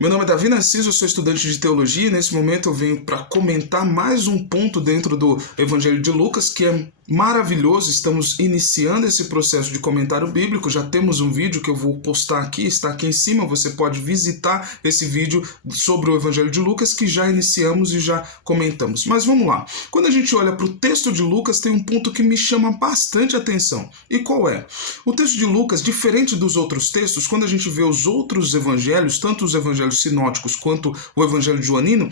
Meu nome é Davi Narciso, eu sou estudante de teologia e nesse momento eu venho para comentar mais um ponto dentro do Evangelho de Lucas que é maravilhoso. Estamos iniciando esse processo de comentário bíblico, já temos um vídeo que eu vou postar aqui, está aqui em cima, você pode visitar esse vídeo sobre o Evangelho de Lucas que já iniciamos e já comentamos. Mas vamos lá, quando a gente olha para o texto de Lucas tem um ponto que me chama bastante atenção. E qual é? O texto de Lucas, diferente dos outros textos, quando a gente vê os outros evangelhos, tanto os evangelhos sinóticos quanto o evangelho joanino,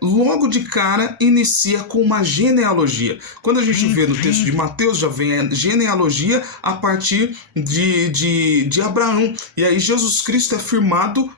logo de cara inicia com uma genealogia. Quando a gente vê no texto de Mateus, já vem a genealogia a partir de Abraão. E aí Jesus Cristo é firmado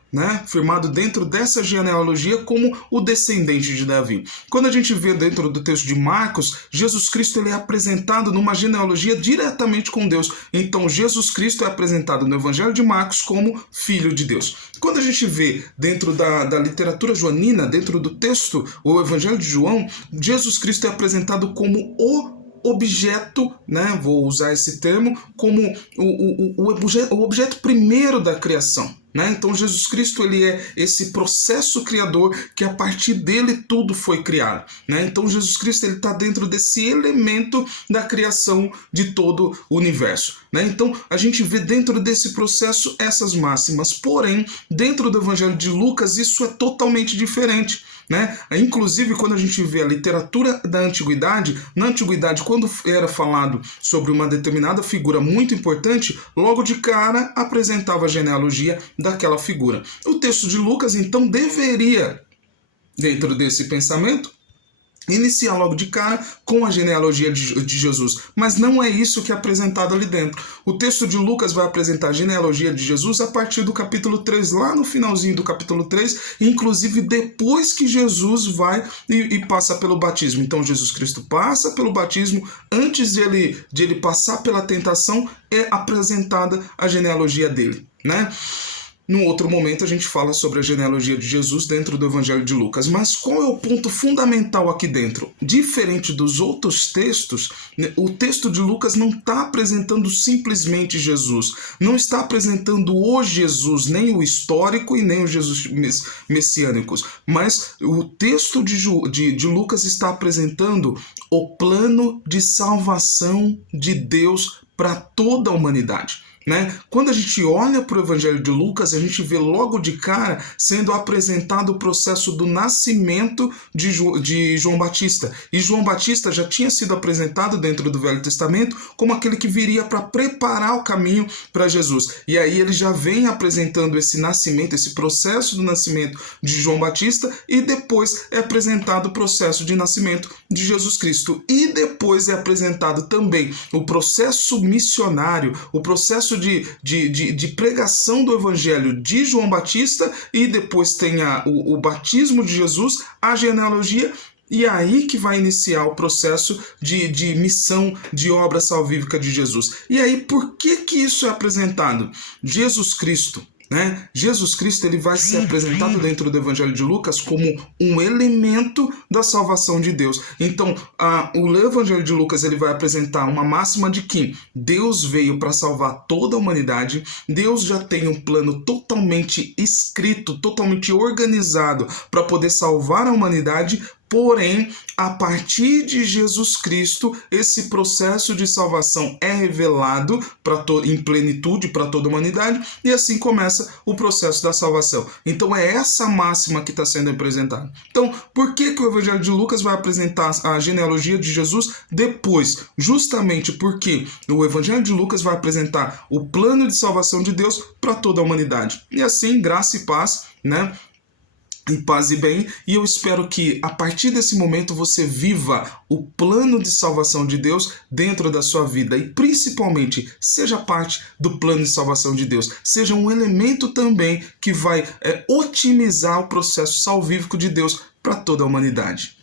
dentro dessa genealogia como o descendente de Davi. Quando a gente vê dentro do texto de Marcos, Jesus Cristo ele é apresentado numa genealogia diretamente com Deus. Então Jesus Cristo é apresentado no Evangelho de Marcos como Filho de Deus. Quando a gente vê dentro da literatura joanina, dentro do texto, o Evangelho de João, Jesus Cristo é apresentado como o objeto, vou usar esse termo, como o objeto primeiro da criação. Então Jesus Cristo ele é esse processo criador que a partir dele tudo foi criado. Então Jesus Cristo ele está dentro desse elemento da criação de todo o universo. Então a gente vê dentro desse processo essas máximas, porém dentro do Evangelho de Lucas isso é totalmente diferente. Inclusive quando a gente vê a literatura da antiguidade, na antiguidade quando era falado sobre uma determinada figura muito importante, logo de cara apresentava a genealogia daquela figura. O texto de Lucas então deveria, dentro desse pensamento, iniciar logo de cara com a genealogia de Jesus, mas não é isso que é apresentado ali dentro. O texto de Lucas vai apresentar a genealogia de Jesus a partir do capítulo 3, lá no finalzinho do capítulo 3, inclusive depois que Jesus vai e passa pelo batismo. Então Jesus Cristo passa pelo batismo, antes de ele passar pela tentação, é apresentada a genealogia dele, Num outro momento a gente fala sobre a genealogia de Jesus dentro do Evangelho de Lucas. Mas qual é o ponto fundamental aqui dentro? Diferente dos outros textos, o texto de Lucas não está apresentando simplesmente Jesus. Não está apresentando o Jesus, nem o histórico e nem o Jesus messiânicos. Mas o texto de Lucas está apresentando o plano de salvação de Deus para toda a humanidade. Quando a gente olha para o Evangelho de Lucas, a gente vê logo de cara sendo apresentado o processo do nascimento de João Batista. E João Batista já tinha sido apresentado dentro do Velho Testamento como aquele que viria para preparar o caminho para Jesus. E aí ele já vem apresentando esse nascimento, esse processo do nascimento de João Batista, e depois é apresentado o processo de nascimento de Jesus Cristo. E depois é apresentado também o processo missionário, o processo de pregação do Evangelho de João Batista, e depois tem o batismo de Jesus, a genealogia, e aí que vai iniciar o processo de missão, de obra salvífica de Jesus. E aí, por que isso é apresentado? Jesus Cristo ele vai ser apresentado dentro do Evangelho de Lucas como um elemento da salvação de Deus. Então, o Evangelho de Lucas ele vai apresentar uma máxima de que Deus veio para salvar toda a humanidade. Deus já tem um plano totalmente escrito, totalmente organizado para poder salvar a humanidade. Porém, a partir de Jesus Cristo, esse processo de salvação é revelado em plenitude para toda a humanidade, e assim começa o processo da salvação. Então é essa máxima que está sendo apresentada. Então, por que o Evangelho de Lucas vai apresentar a genealogia de Jesus depois? Justamente porque o Evangelho de Lucas vai apresentar o plano de salvação de Deus para toda a humanidade. E assim, graça e paz, em paz e bem, e eu espero que a partir desse momento você viva o plano de salvação de Deus dentro da sua vida e principalmente seja parte do plano de salvação de Deus, seja um elemento também que vai otimizar o processo salvífico de Deus para toda a humanidade.